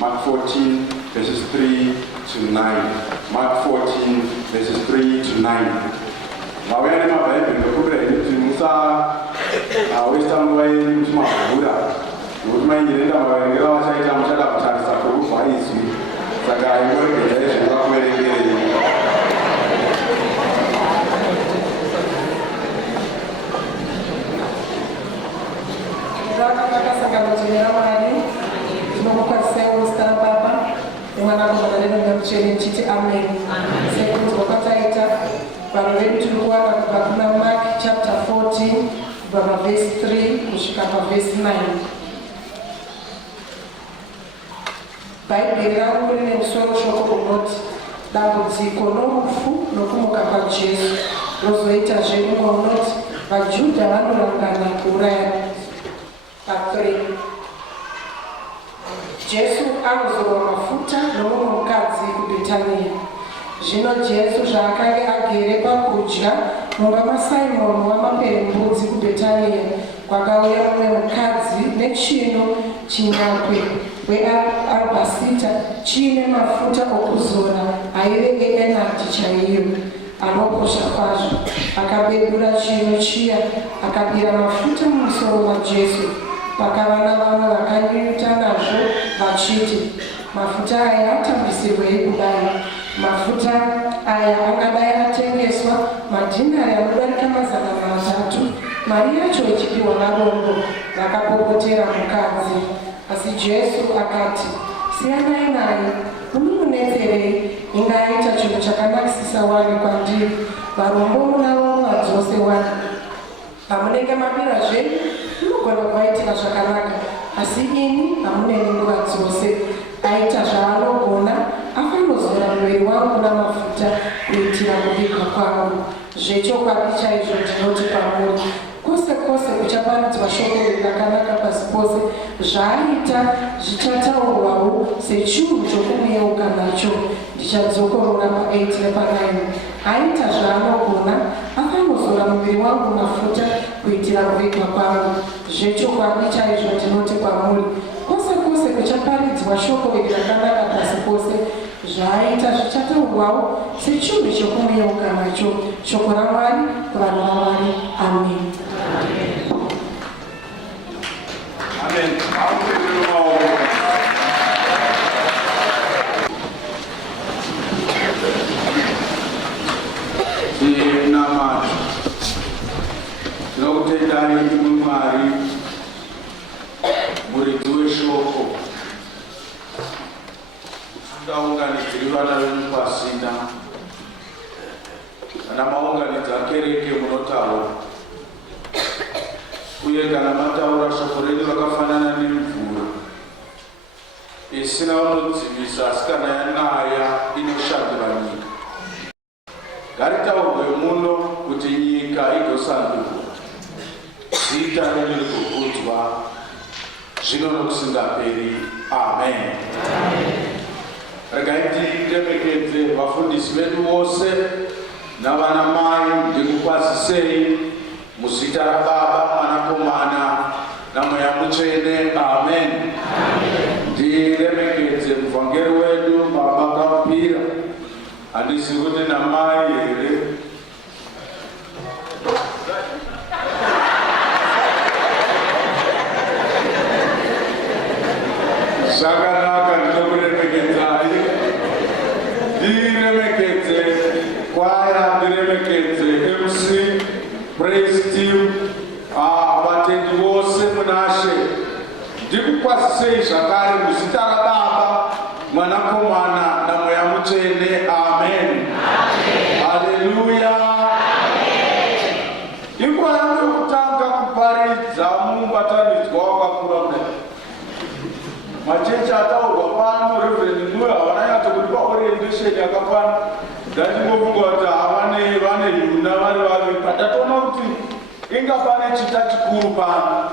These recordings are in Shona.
Mark 14 verses 3 to 9. Mark 14 verses 3 to 9. Mawene maBhayibheli lokubira ukuthi Musa awesitangwaye msmabhura. Ukuthi mayirenda mawerengera wachaita muchada kutandisa kurufa izwi. Saka ayingorengeza zvakakuverengerei. Amen. Mark chapter 14, verse 3 kusvika verse 9. Bhaibheri rangu rine musoro shoko unoti dambudziko norufu nokumuka kwaJesu. Rozoitazve mumwe unoti vaJudha vanorangana kuuraya. 3. Jesu anozorwa mafuta nomumwe mukadzi kuBhetania. Zvino Jesu zvaakanga agere pakudya mumba maSimoni wamaperembudzi kuBhetania, kwakauya mumwe mukadzi nechino chinyakwe wealabhasita chiine mafuta okuzora aive enadi chaiyo anokosha kwazvo. Akabedura chino chiya akabira mafuta mumusoro waJesu. Pakava navamwe vakanyunyuta nazvo vachiti, mafuta aya atambisirwei kudai? Mafuta aya angadai atengeswa madhinari anodarika 300, mari yacho ichipiwa varombo. Vakapopotera mukadzi. Asi Jesu akati, siyanai naye, munomunetserei? Ingaita chinhu chakanakisisa wani kwandiri. Varombo munavo nguva dzose wani. Pamunenge mabira zvenyu munogona kuvaitira zvakanaka, asi ini hamuneni nguva dzose. Aita zvaanogona, afanozora muviri wangu namafuta kuitira kuvigwa kwangu. Zvechokwadi chaizvo ndinoti kwamuri, kwose kwose kuchaparidzwa shoko rakanaka pasi pose, zvaaita zvichataurwawo sechinhu chokumuyeuka nacho. Ndichadzokorora pa8 nepa9. Aita zvaanogona, afanozora muviri wangu mafuta kuitira kuvigwa kwangu. Zvechokwadi chaizvo ndinoti kwamuri, kwose kwose kuchaparidzwa shoko rakanaka pasi pose, zvaaita zvichataurwawo sechinhu chokumuyeuka nacho. Shoko raMwari kuvanhu vaMwari. Amen. Amen. Namati tinokutendai imi Mwari, muridzi weshoko. Ndaunganidziri vana venyu pasina, kana maunganidza kereke munotaura, uye kana mataura shoko renyu rakafanana nemvura isina unodzivisa, asi kana yanaya inoshandura nyika. Ngaritaurwe muno kuti nyika igosanduka, zita renyu rigokudzwa zvino nokusingaperi. Amen. Regai tiremekedze vafundisi vedu vose navana mai. Ndikukwazisei muzita raBaba, Mwanakomana naMweya Mutsvene. Amen. Ndiremekedze muvhangeri wedu Baba Kapira. Handisi kuti namai here. Zvakanaka, ndinokuremekedzai. Ndiremekedze kwaya, ndiremekedze MC, praise team, vatendi vose munashe. Ndikukwazisei zvakare muzita raBaba, Mwanakomana naMweya Mutsvene. Amen. Haleluya. Inguva yangu yokutanga kuparidza mubatanidzwa wakakura kudai. Machechi ataurwa pano, Reverend Nguyo havananyatso kutipa orientation yakakwana. Ndachingobvunga kuti vane yuna vari vaviri, pandatoona kuti inga pane chita chikuru pano.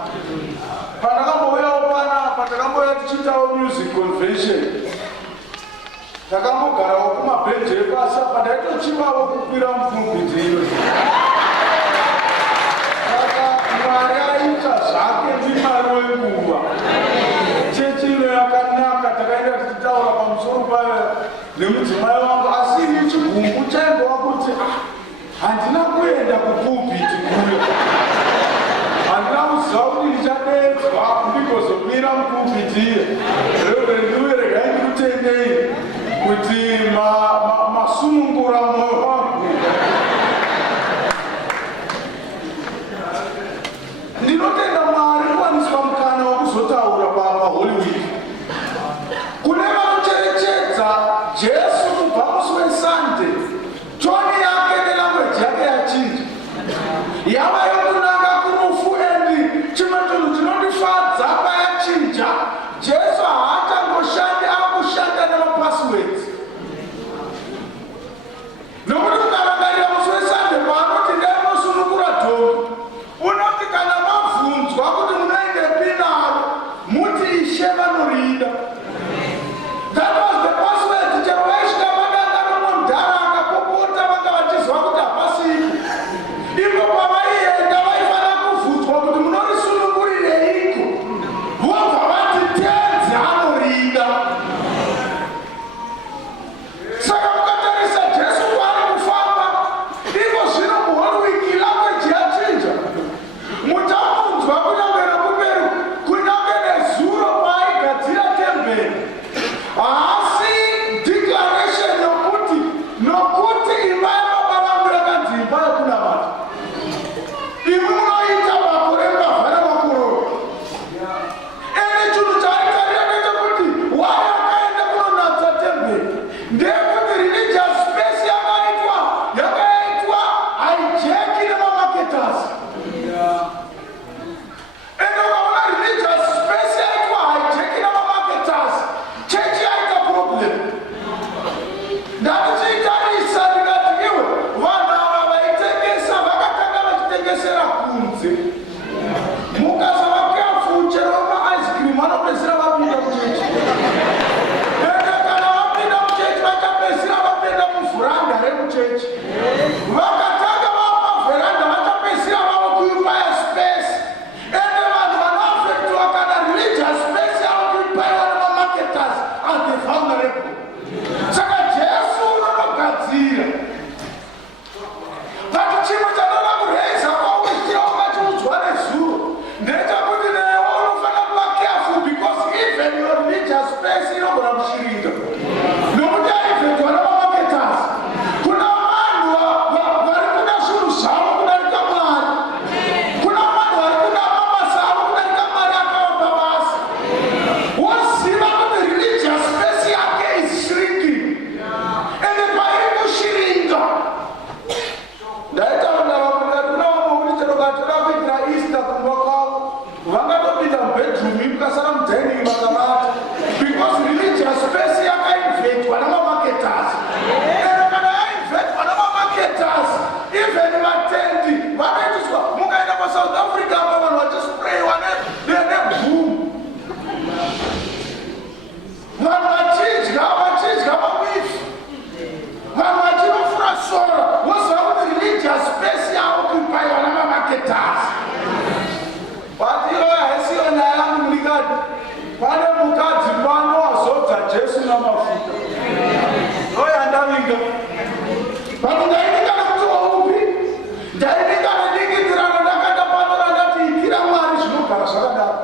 Pandakambouyawo panapa, takambouya tichiitawo music convention. Takambogarawo kumabhenji epasi apa, ndaitochivawo kukwira mupulpiti. Saka Mwari aita zvake ndimwari wenguva. nemudzimai wangu, asi ini chibhungu chaingova kuti handina kuenda kupulpiti kuyo, handina kuziva kuti ndichadedzwa ndigozomira mupulpiti. Reverend, regai ndikutendei kuti masunungura mwoyo wangu. Ndinotenda Mwari kuwaniswa mukana wekuzotaura paHoly Week kune vanocherechedza Jesu kubva musi weSunday. Toni yake nelanguage yake yachinja, yava yokunanga kurufu. Endi chimwe chinhu chinondifadza payachinja, Jesu haachangoshandi akushanda nemapasswords. Nokuti ukarangarira musi weSunday paanoti ndainosunungura dhongi, unoti kana mabvunzwa kuti munoendepi naro, muti Ishe vanorida. That was the password. Chero vaisvika vadanga nomudhara akapopota vanga vachiziva kuti hapasipo. Ipo pavaienda vaifana kubvunzwa kuti munorisunungurireiko, vobva vati tenzi anorida. Saka mukatarisa Jesu kwaari kufamba, iko zvino muHoly Week language yachinja. Muchabvunzwa kunyange nekumberi, kunyange nezuro paaigadzira temberi, haasi declaration yokuti nokuti imba yababa vangu yakanzi imba yokunamata. Imi munoita makore mukavhara makororo. Ene chinhu chaaitarira ndechekuti wai akaenda kunonatsa temberi ndeyekuti religious space yakaitwa hijack nemamarketers. Ende ukaona religious space yaitwa hijack nemamarketers, church yaita problem. Ndatichitarisa ndikati iwe vanhu ava vaitengesa vakatanga vachitengesera kunze. Mukasava careful, chero vamaice cream vanopedzisira vapinda muchechi. Ende kana vapinda muchechi vachapedzisira vapinda muvhuranda remuchechi. Vakatanga vamavheranda vachapedzisira vava kuipaya space. Ende vanhu vanoafektiwa kana religious space yavo kuipaiwa nemamarketers are the vulnerable. Saka Jesu unonogadzira. But chimwe chanoda kureisa kwauchitira ukachiudzwa nezuro ndechekuti newe unofana kuva careful, because even your religious space inogona kushiringa. Nokuti aivhetwa nemamarketers. Kuna vanhu vari kuda zvinhu zvavo kudarika Mwari. Kuna vanhu vari kuda mabasa avo kudarika Mwari akavapa basa. Woziva kuti religious space yake is shrinking. Ende pairi kushiringa, ndaitaura kuna vamwe kuti chero katoda kuitira Easter kumba kwavo, vangatopinda mubedroom mukasara mudining vakavata, because religious space yakainvetwa namamarketers. Ende kana yainvetwa namamarketers, even vatendi vakaitiswa. Mukaenda paSouth Africa apa vanhu vachisprayiwa nebhum, vanhu vachidya mawifi, vanhu vachinofura sora. Woziva kuti religious space yavo kuipaiwa namamarketers. But iyo haisiyo nyaya yangu mulikadi. Pane mukadzi pano wazodza Jesu namafuta. Ndoyandavinga. Pano ndaininga nekuti waupi? Ndaininga nedingitirano ndakaenda pano randati itira Mwari zvinogara zvakadaro.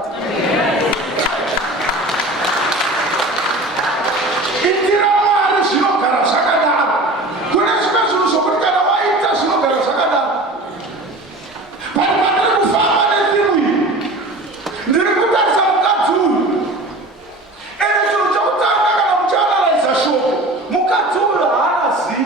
Itira Mwari zvinogara zvakadaro. Kune zvimwe zvinhu zvokuti kana waita zvinogara zvakadaro. Pano pandiri kufamba nethimu iyi, ndiri kutarisa mukadzi uyu. Ene chinhu chokutanga kana muchianalaiza shoko, mukadzi uyu haana zita.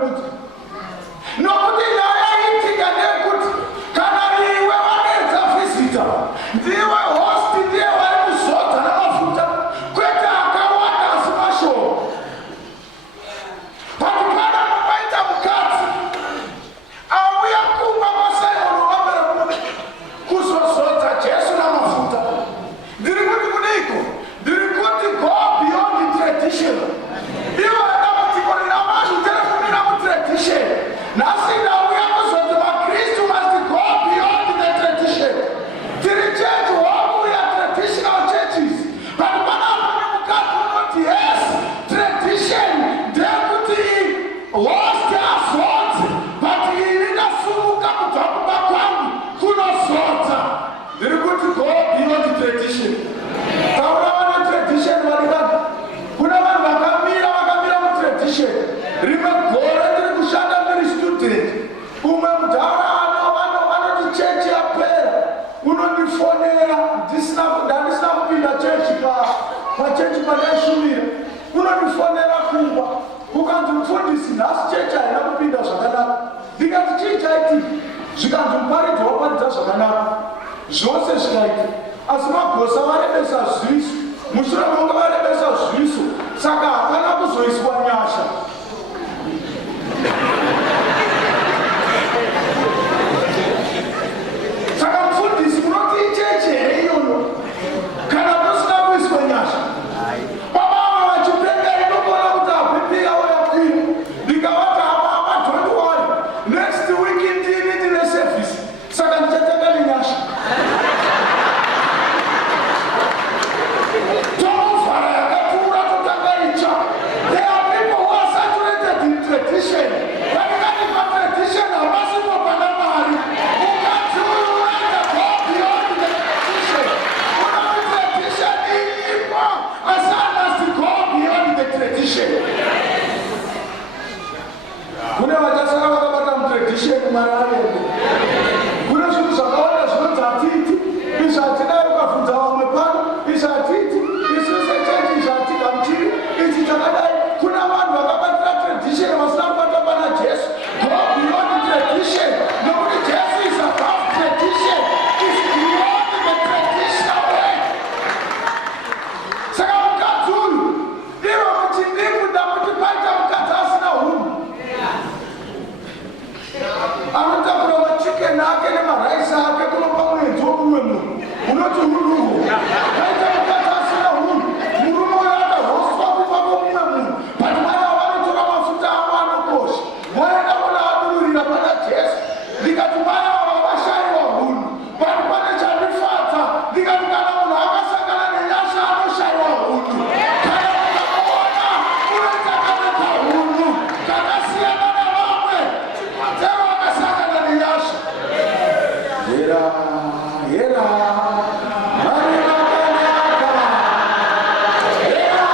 kuti nokuti yaitika ndekuti kana iwe wanedza visita ndiwe host ndiye vari kuzodza namafuta kwete akawanda asi mashoma pati pana mamaita mukadzi auya kumba masaimono wapera kuzozodza Jesu namafuta ndiri kuti kudiko ndiri kuti go beyond the tradition iwe dambudziko rinavanhu terekumira mutradition nhasi ndauya kuzoti vakristu must go beyond the tradition tiri church wakuya traditional churches but panapa nemukadzi unoti yes tradition ndekuti host azodzi but iringasumuka kubva kuba kwangu kunozodza ndiri kuti go beyond the tradition taura vana tradition vari vanhu kuna vanhu vakamira mutradition rimwe gore ndiri kushanda ndiri student umwe mudhaura vanoti chechi yapera unondifonera ndandisina kupinda chechi pachechi padaishumira unondifonera kumba ukanzi mufundisi nhasi chechi haina kupinda zvakanaka ndikati chii chaiti zvikanzi muparidzi waparidza zvakanaka zvose zvikaita asi magosa varebesa zviso mushure monge varebesa zviso saka hapana kuzoiswa nyasha saka mufundisi munoti icheche here iyono kana kusina kuiswa nyasha pavava vachipenga inokona kuti habhipira wayakwira ndikavati hapa don't worry next week ndini ndine service saka ndichatanga nenyasha tomuvhara yakapfuura totanga itsva there are people who are saturated in tradition vanikanipa tradition havasipo pana mari ukadzi uyu unoita go beyond the tradition unoti tradition iripo asi anasi go beyond the tradition kune vachasara vakabata mutradition mari arende kune zvinhu zvakawanda zvinonzi hatiti izvi hatidai ukabvunza vamwe pano izvi hatiti isuse chechi izvi hatigamuchiri ichi chakadai kuna vanhu vakabatira tradition vasina kubata pana Jesu go beyond tradition nokuti Jesu is above tradition is beyond the traditional way saka mukadzi uyu iwe muchindikuda kuti paita mukadzi asina hunhu anotakura machikeni ake nemaraisi ake kunopa mwenzi womumwe munhu unoti hunhuhu paita mukadzi asina hunhu murume uyo akahoswa kupa kwomumwe munhu but mwana vanotora mafuta avo anokosha moenda kuna adururira pana Jesu ndikati mwana wava vashayiwa hunhu but pane chandifadza ndikati kana munhu akasangana nenyasha anoshayiwa hunhu kana ukamuona unotakanaka hunhu kakasiyana navamwe chikonzero akasangana nenyasha hera hera mari vakanaka hera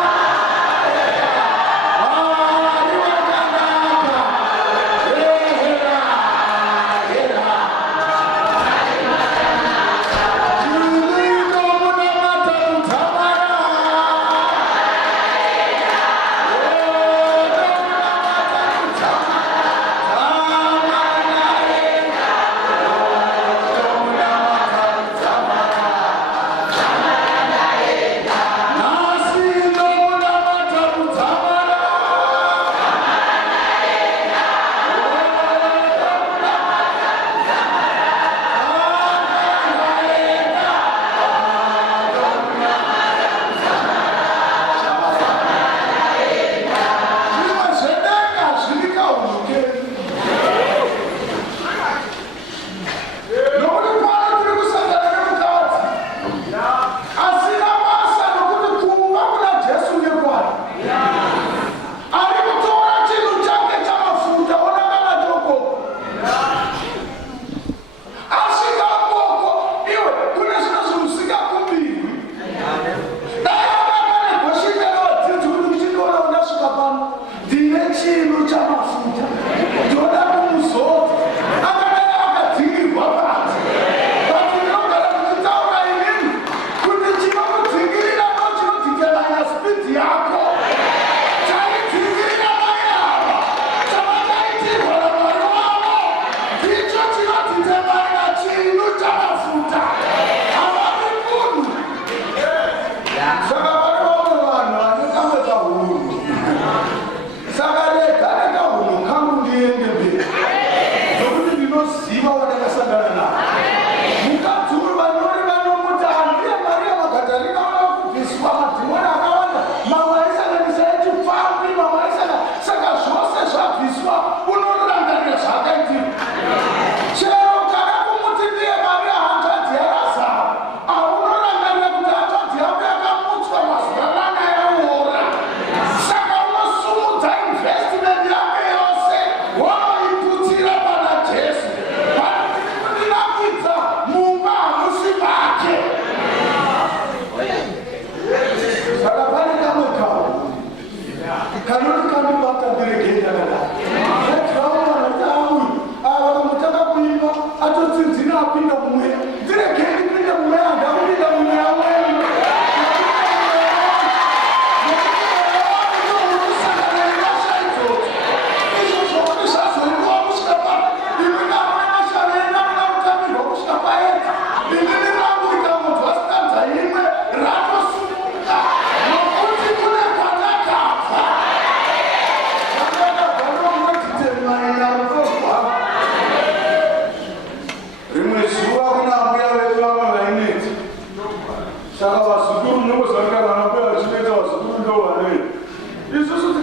mari vakanaka hera hera chiriko munamata kutamara yako chaitsingira mai ava chavakaita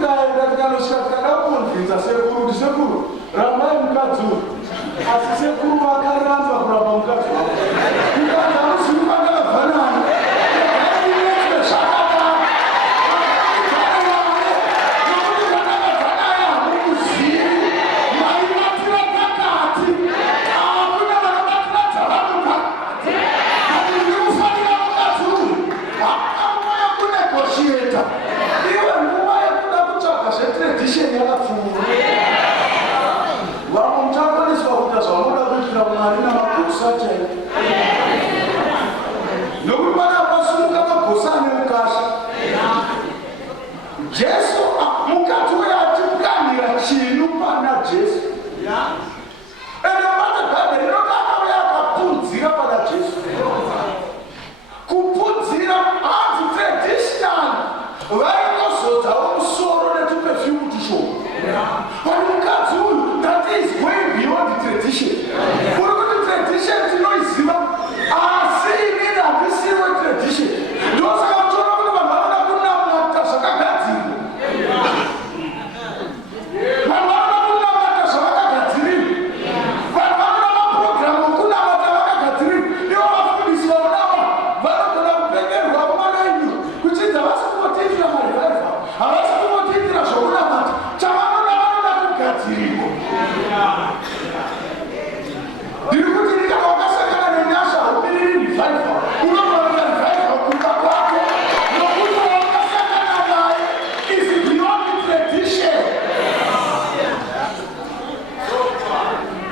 tikaenda tikanosvika tikada kukonvinza sekuru kuti sekuru rambai mukadzi uyu, asi sekuru vakaramba kuramba mukadzi wavo. Mukadzi amuzivi vandakabvanani Jesu mukati uyo atikanira chinu pana Jesu. Ende vanogada rinogana uyo akapunzira pana Jesu. Kupunzira hanzi tradition vainozodzawo musoro netupefyumu tushoma. But mukadzi uyu that is going beyond tradition. Uri kuti tradition tinoiziva asi inini handisiwe tradition. Ndosaka muchiona kuti vanhu vanoda kunamata zvakagadzirwa. Vanhu vanoda kunamata zvavakagadzirirwa. Vanhu vanoda mapurogiramu okunamata vakagadzirirwa. Ivo vafundisi vanonama vanogona kupengerwa kumanainyu kuchidza vasi kungotiitira marivaiva, havasi kungotiitira zvokunamata. Chavanoda vanoda kugadzirirwa. Ndiri kuti ndikana wakasangana nenyasha haumiriri rivaiva, unotoona rivaiva kuda kwako nokuti wakasangana naye is beyond tradition.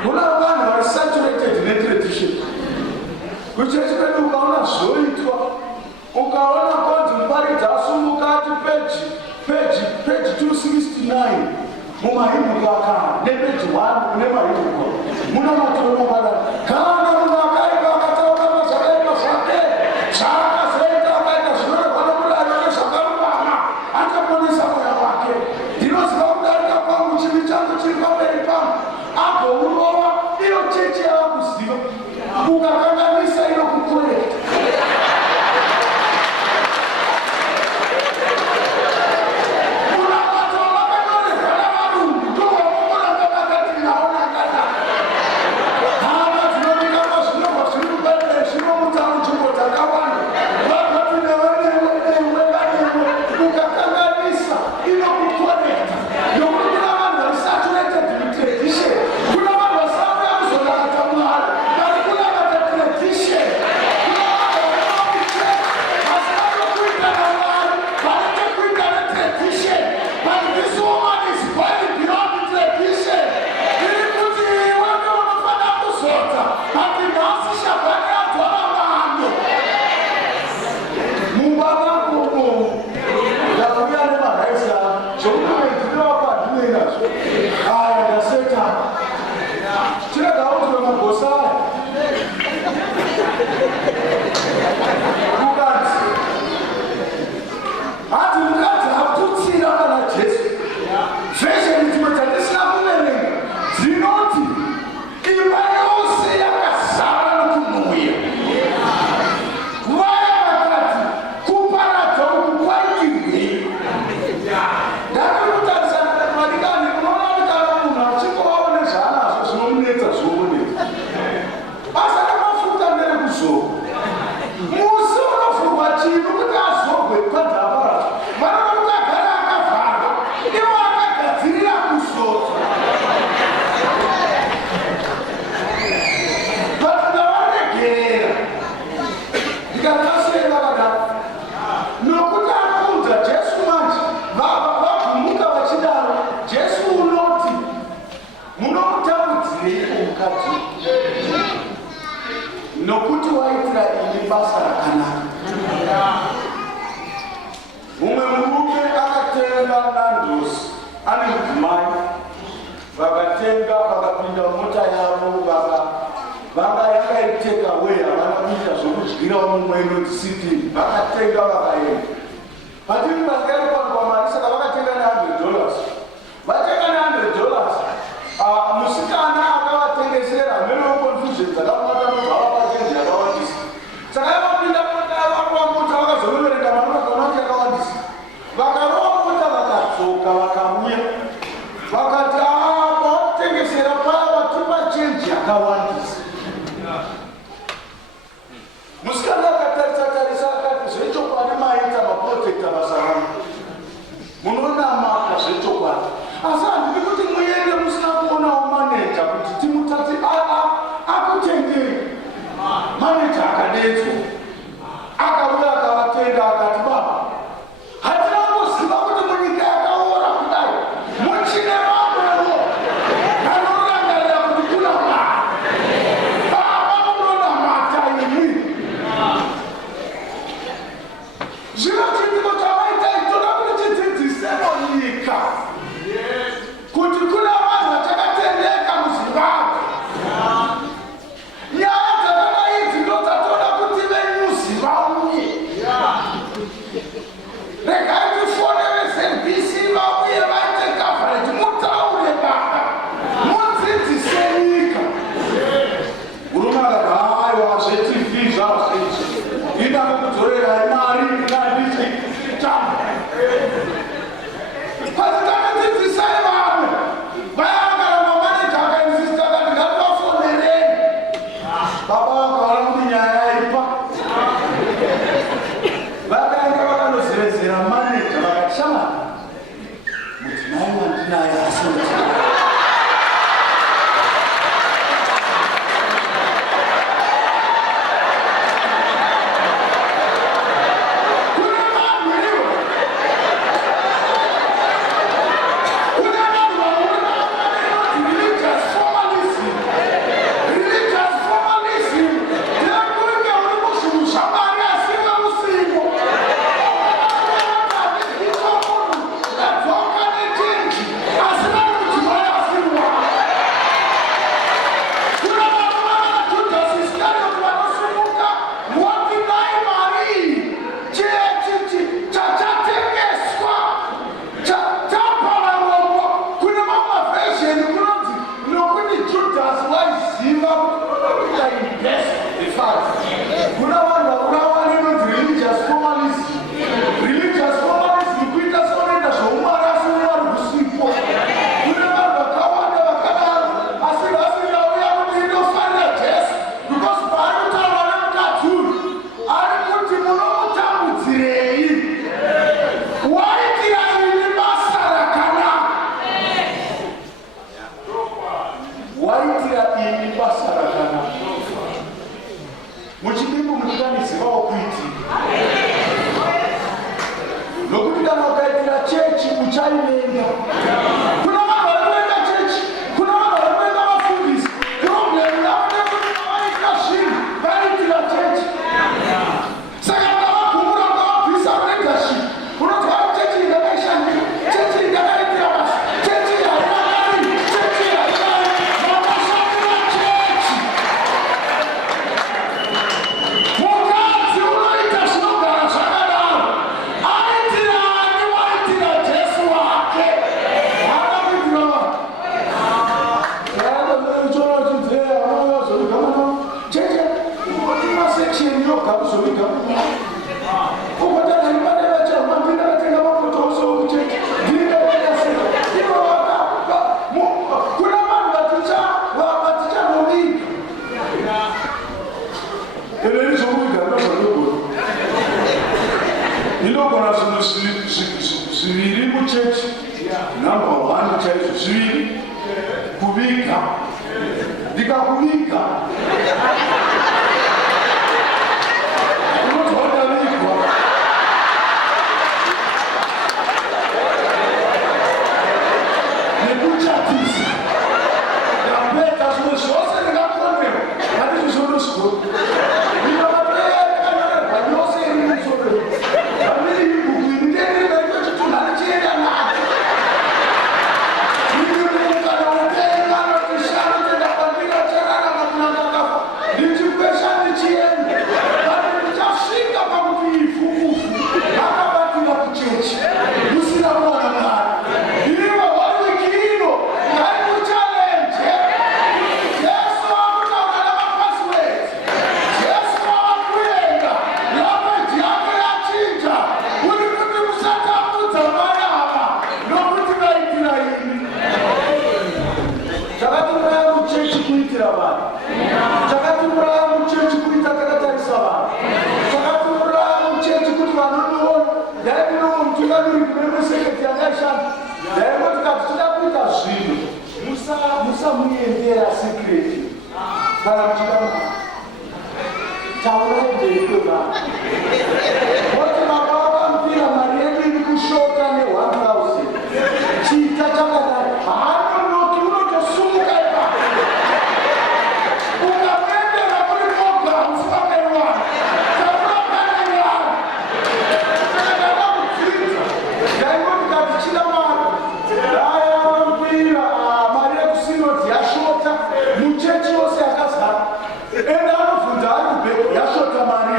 Kuna vanhu vari saturated netradition. Kuchechi kwedu ukaona zvoitwa, ukaona konzi muparidzi asumuka ati peji 269 mumahibhuku akara nepeji 1 kune mahibhuku muna matono madana kana munhu akaipa akatauka mazvakaipa zvake zvaakazoita akaita zvinorehwa nokudaro nezvakarurama achaponesa mweya wake. Ndinoziva kudarika kwangu chivi changu chiri pamberi pangu agourova iyo chechi yava kuziva ukakanganisa inokukorekta. Nokuti waitira ini basa rakanaka. Umwe murume akatenga nandosi ane mudzimai, vakatenga vakapinda mota yavo vanga yakaiteka weya vakakuita zvokudyira mumwe inonzi sitini, vakatenga vakaenda. Patiri vakaenda pamari saka vakatenga $100. Vatenga $100. Musikana akavatengesera mhero confusion dzakamata mubvavapachenji yakawandisa. Saka vakapinda mota yavo vakavambuta vakazoverenga mari vakaona kuti yakawandisa. Vakarova mota vakadzoka. vakadzoka vakamuya vakati vatengesera paya vatipa chenji yakawandisa. Musikana akatarisa akati zvechokwadi maita maprotekta basa rangu munonamata zvechokwadi, asi handidi kuti muende musina kuonawo maneja kuti timutati akutengeri. Maneja akadedzwa akauya akavatenga akati baba, hatina kuziva kuti munyika yakaora kudai muchine vamwewo vanorangarira kuti kuna mari baba munonamata imwi. Zvino chitiko chavaita itoda kuti chidzidzisemo nyika kuti kuna vanhu vachakatendeka muZimbabwe. Nyaya dzakadaidzi ndo dzatoda kuti venyuzi vauye. Regai tifonere ZBC vauye vaite coverage, mutaure baba, mudzidzise nyika. Murume akati aiwa zveTV zvazvechi ida kukudzorera mari inanditi chamba. Pasi takadzidzisai vamwe vayakaramba maneja akainsista akati ngativafonereni. Baba vakaona kuti nyaya yaipa vakaenda vakanozevezera maneja vakati shamani mudzimai wandinaye asi zviviri muchechi. Number one chaizvo zviviri kuviga. Ndikakuviga unotodavigwa nekuchatisa ndapedza zvimwe zvose ndingakonera handizvo zvonosvikoro chita chakadai haanonoki unotosumuka ipa ukamendera kuri moga usikamewana taurakanewani sakadaka kudzidza ndaingotikati chida mari dayambira mari yekusinodzi yashota muchechi yose yakazara ende anobvunza ari kubheko yashota mari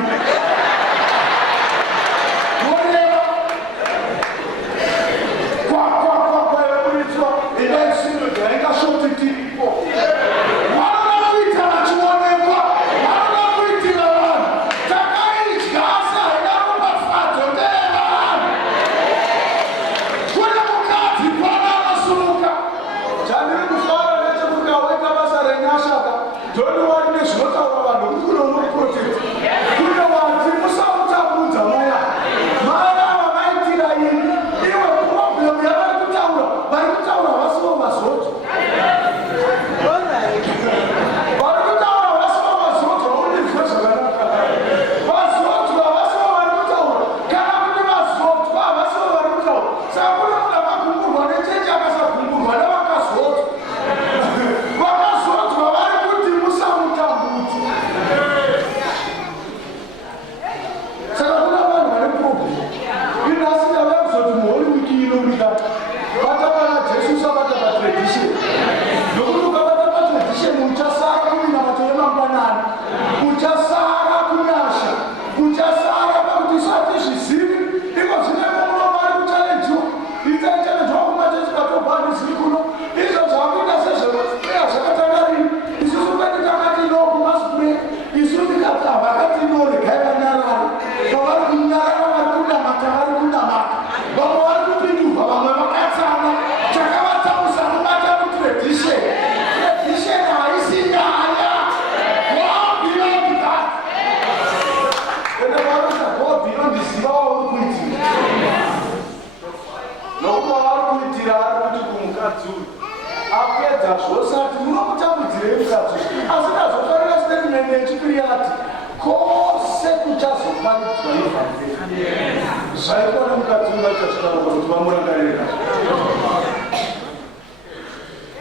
zvaikona mukadzunga chasvitaro kuti vamurangarira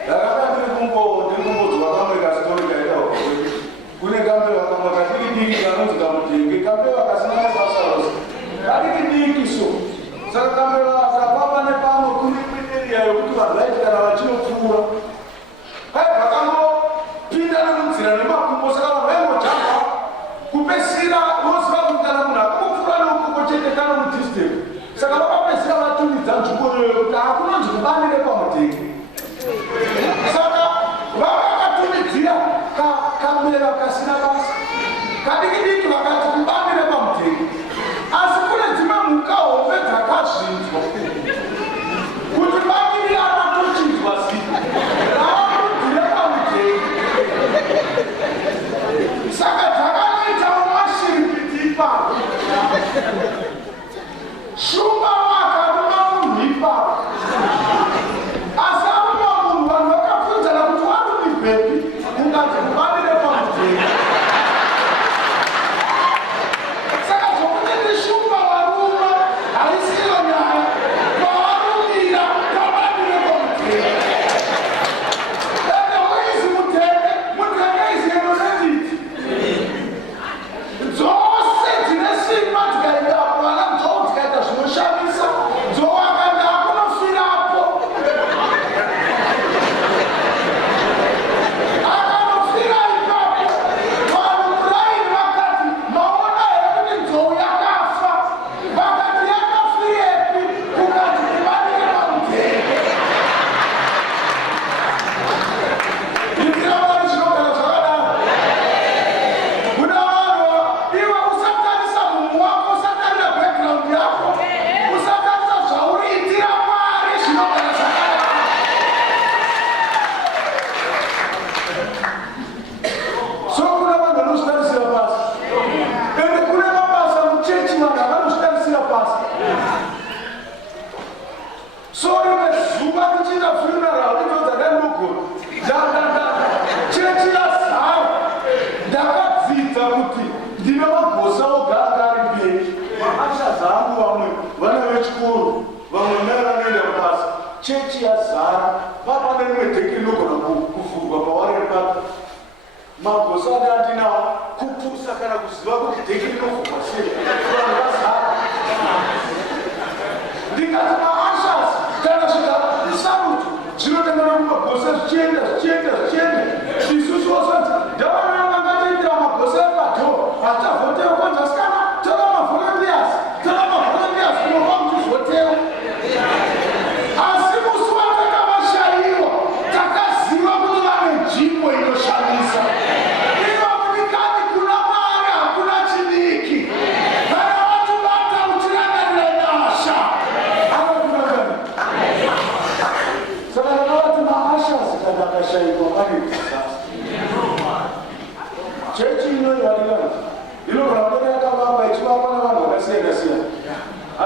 ndakanga ndiri kumbodzwa kamwe kasitori kaitawo kune kambewa kamwe kadiki kanonzi kamutenge kambewa kasina mabasa rose kadiki diki so saka kambewa akapamba nepamwe kune area yokuti vanhu vaiti kana vachinopfuura kaibva kangopinda nemunzira nemakumbo saka vanhu vaingojamba kupesira unoziva kuti kana munhu akungopfuura neukoko chete kana mudhistemu saka vakapesira vatumidza nzvimbo yoyo kuti hakunonzi kubanire pamutenge saka vakakatumidzira kamera kasina basa kadikidiki vakati kubanire pamutenge asi kune dzimwe mhuka hombe dzakazvinzwa kuti banire anatochinzwa zita raakudzire pamutenge saka dzakanoitawo mashiripiti ipapo shumba wakaruma munhu ipapo asi aruma munhu vanhu vakapfunzana kuti warumi bhepi ungazi kubanire pamutenge saka zvokuti ndishumba waruma haisiyo nyaya kwawarumira kabanire pamutenge ende hoizi mutenge izi enonenditi dzose dzine simba dzikaendapo vana dzoo dzikaita zvinoshamisa dzowakanda akunofirapo akanofira ipapo vanhu muraini vakati maona here kuti nzou yakafa vakati yakafirepi kukati kubanire pamutenge inzira vari zvinogara zvakadaro kuna vanhu iwe usatarisa munhu wako usatarira background yako usatarisa zvauriitira mwari zvinogara zvakadaro so kuna vanhu vanozvitarisira pasi ende kune mabasa muchechi vanhu avanozvitarisira pasi so rimwe zuva tichiita funeral itodzakandogona chechi yazara ndakadzidza kuti ndine magosa ogara ari mberi maasha zangu vamwe vana vechikoro vamwe mai vanoenda kubasa chechi machechi yazara papane rimwe dheki rinogona kuvhurwa pawariri papo magosa ane andinawo kupusa kana kuziva kuti dheki rinovhurwa sei vanhu vazara ndikati maashas kana svika sarudzo zvinotangana kumagosa zvichienda isusu wasati ndavananga ngatiitira magosa epadho hachavhotewa konjasikana tora mavolunteers kunova muchivhotewa asi musi watakavashayiwa takaziva kuti vane nzvimbo inoshamisa inokutikati kuna mari hakuna chidiki kana vatubata uchirangarira nyasha anokunakani saka ndakavati maashasi kana akashayiwa ane disasa chechi inoivalikana inorambo yakavakwa ichivakwa navanhu vakasiyana-siyana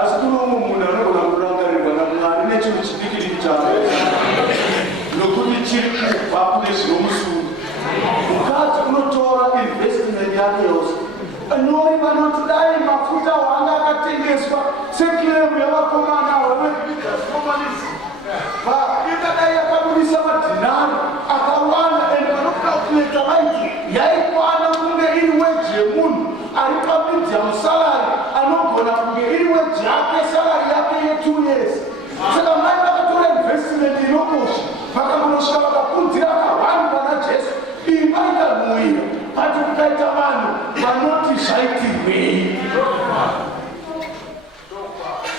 asi kuno umwe munhu anogona kurangarirwa naMwari nechinhu chidiki chavo nokuti chiri kubva kune zvinomusuru. Mukadzi unotora investment yake yose nori vanoti dai mafuta wanga akatengeswa sekiremu yavakomana ikadai yakabudisa madhinari akawanda ende vanokalkuleta vaiti yaikwana kunge iri weji yemunhu ari pamedium salary anogona kunge iri weji yake salary yake ye2 years. Saka mai vakatora investment inokosha vakamunosvika vakapunzira akawandu vana Jesu imba ikanhuhwira pati kukaita vanhu vanoti zvaitirwei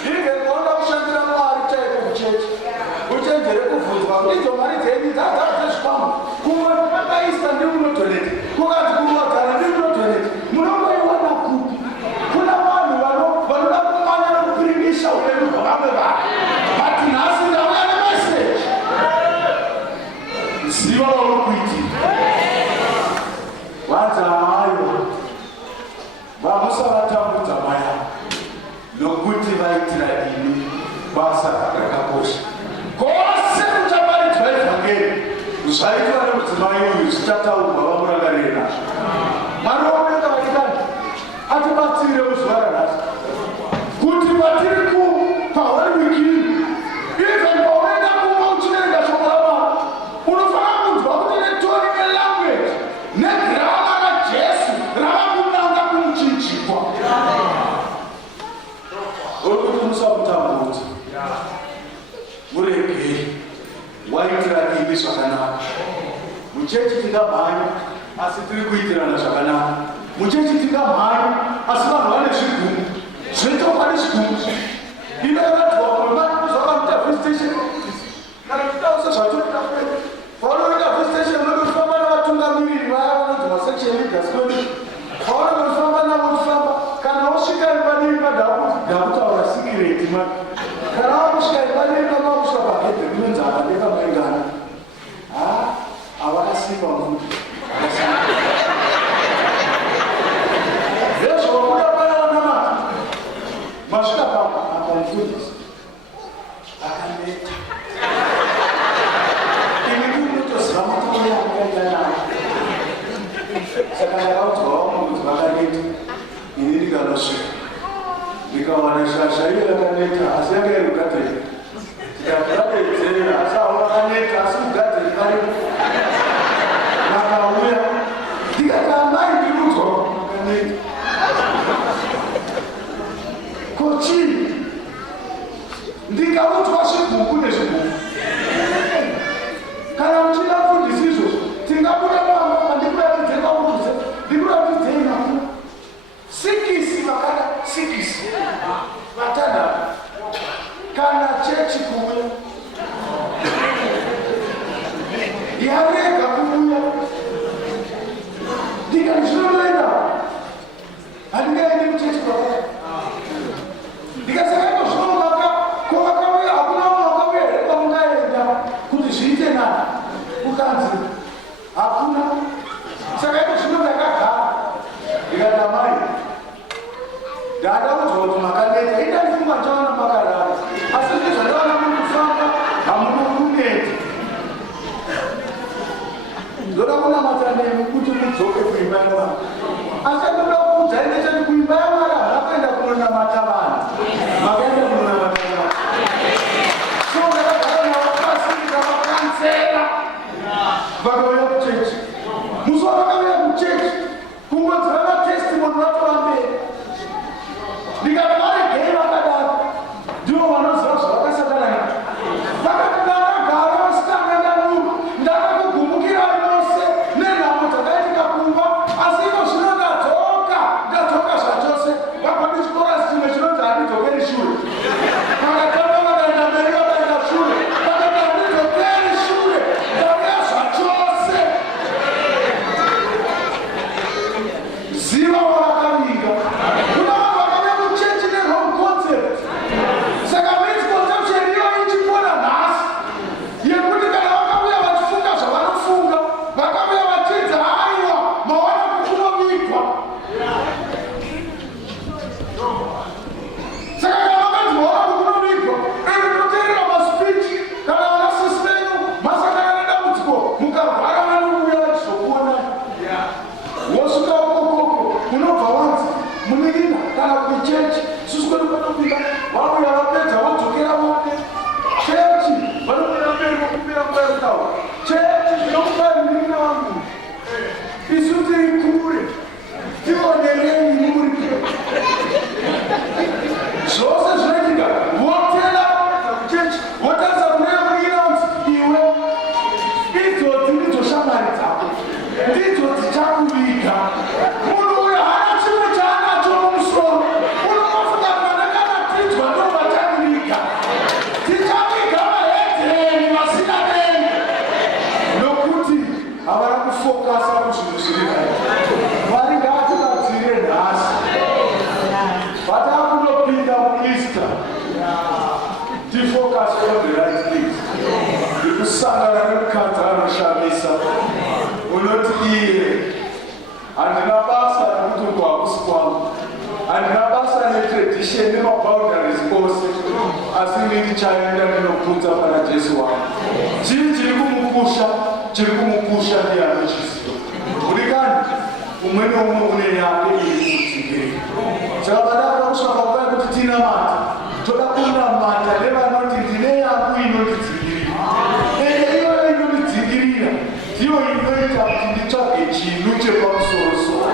ndingekonda kushandira Mwari chaiko kuchechi uchenjere kubvunzwa ndidzo mari dzenyu dzadzazvezvikwama kumwe pakaisa ndimunodoneti kukati kumwagara ndimunodoneti munomboiwana kupi. Kuna vanhu vanoda kumanya nokupirimisha upenyu hwavamwe vanhu bati nhasi ndauya nemeseji ziva vaunokuitika vanza hayo vamusavatambudza maya nokuti vaitira ini basa rakakosha kwose kuchaparidzwa evhangeri zvaitwa nemudzimai uyu zvichataurwa vamurangarire nazvo. Mwari waoneka vatikani atibatsirire muzuva ranhasi kuti patiri pahorwikini even paunoenda kumwe uchiverenga shoko raMwari unofanira kunzwa kuti netori nelanguage negirama raJesu rava kunanga kumuchinjikwa uri kuti musakutambudza muregei waitira imi zvakanaka. Muchechi tingamhanya asi tiri kuitirana zvakanaka. Muchechi tingamhanya asi vanhu vane zvigumu zvetokwadi zvigumu inoratidwa kumwe zvakamuita visitation kana kutausa zvatoita kwedu paunoita visitation unondofamba navatungamiriri vaya vanonzi masection leaders kwedu paunondofamba navo uchifamba kana wasvika ipanei padakutaura sikireti ma kana wakusvika ipanei pamakusvika pagedhe kunonzi apa ndepamaingana havakasimba muti vezvokuda panavanamata masvika papa akamufundisa akaneta imi kunotoziva mutomo yamakaita nayo saka ndakaudzwawo munhu vakaneta ini ndikanosvika ndikawana shasha iyo yakaneta asi yanga iri kugadheri tikazvadedzera asi avo vakaneta asi kugadheri karipo vakauya ndikati amai ndikudzwawo vakaneta kochii ndikaudzwa zvibhuku nezvibhuku kana muchida kufundisa izvozvo tingabuda pamba ndikuratidze kaudze ndikuratidzei naku 6 vakada 6 vatanhatu kana chechi kuuya yarega kuuya ndikati zvinonoenda handingaendi muchechi kwakati ndikasakaiko zvinovaka kwavakauya hakuna munhu wakauya here kwamungaenda kuti zviite nani ukanzi hakuna. Saka iko zvino ndakagara ndikati amai ndadaudzwa kuti makaneta idandifungwa chaona makarara asi ndizvandaona mukufamba hamuno kuneta ndoda kunamata nemi kuti mudzoke kuimba yaMwari asi ndoda kuudzai nechati kuimba yaMwari havakuenda kunonamata vanhu makaenda kunonamata vanhu so ndakagara navo tifokasa kuzvinhu zviri naye. Mwari ngaatibatsire nhasi. Patakunopinda muEaster, tifocus on the right things. Ndikusangana nemukadzi anoshamisa. Unoti iye handina basa nekuti uko hakusi kwangu. Handina basa netradition nemaboundaries ose. Asi ndichaenda ndinobvunza pana Jesu wangu. Chii chiri kumukusha ndiye anochiziva. Urikani umwe neumwe une yake iri kudzingirira. Saka padaka kusvaka kuva kuti tinamata, toda kunamata nevanoti ndine yangu inondidzingirira. Ende iyoyo inondidzingirira ndiyo inoita kuti nditsvage chinhu chepamusoro-soro.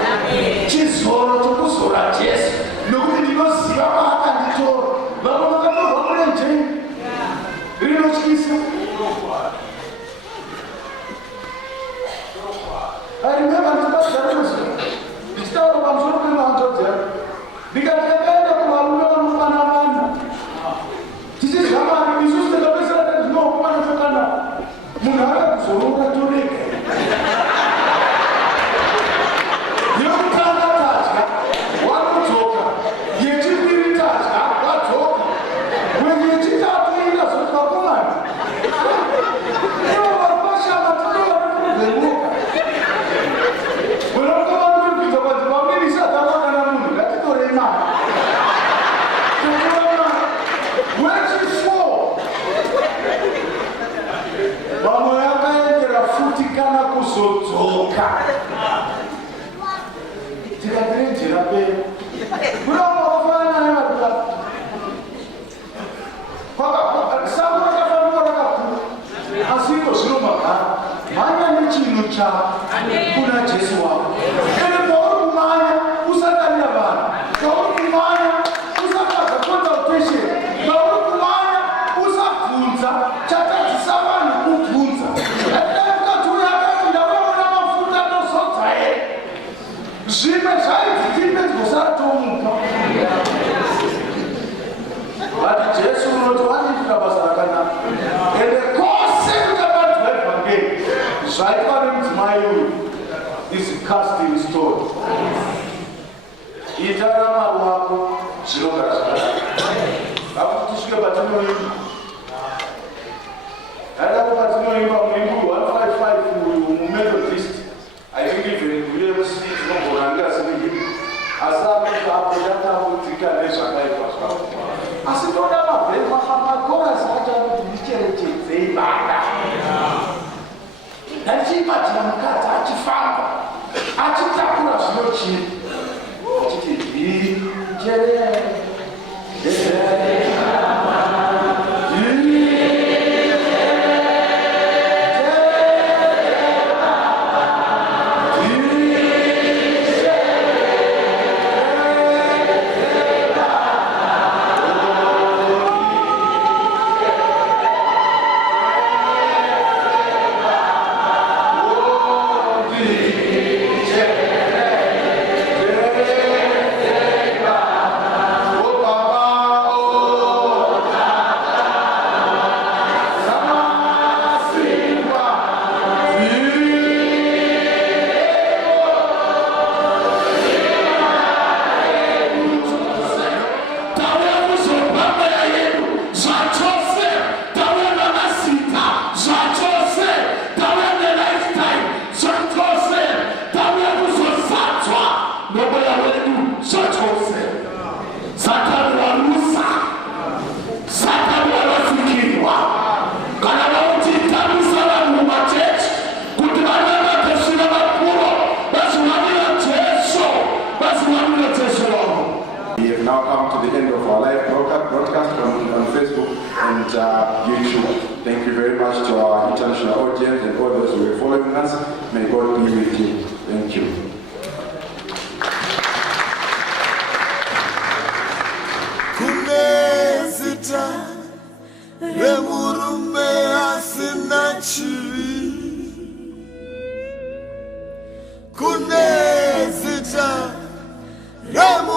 Chizoro chokuzora Jesu nokuti ndinoziva kwaakanditora. Vamwe vakatorwa murenjeni rinotyisa. I remember ndichitaura pamusoro pemahanzodzi yake ndikati yakaenda kuvarume vanokwana vanhu tichizvamari isusu tikapesera tazvinokumana tokana munhu akakuzorora torega yekutanga tadya wakudzoka, yechipiri tadya wadzoka, mwenye yechitatu ingazoti vakomana ivo vari pashama tinovarikuvemuka vamwe vakaendera futi kana kuzodzoka tikatirejera mberi kuramba vakafanana nevaduka sango rakafanira rakakura asi iko zvino magara manya nechinhu chako kuna Jesu wako. Ende pauri kumanya usatarira vanhu, pauri kumanya usakaza consultation, pauri kumanya usabvunza chatadzisa vanhu kubvunza. Mukadzi uyu akati ndakaona mafuta anozodza here, zvimwe zvaidzi tipedzosara tomupa. But Jesu unoti waniitira basa rakanaka. Ende kose kutapandzwa evhangeri zvaitwa nemudzimai uyu is cast in stone. Ita ramwari wako zvinogara zvakanaka. Akuti tisvike patinoimba. Handako patinoimba muimbo 155 uyu mumethodist. I think even UMC tinogona ndingasiri asi akuti apo yatakudzika nezvakaipa zvavo. Asi toda makorasi acho akuti ndicherechedzei bada. Ndachibatira mukadzi achifamba achitakura zvinochii achiti dhiri jerere YouTube. Thank you very much to our international audience and all those who are following us. May God be with you. Thank you. Kunezita remurume asinachivi. Kunezita remurume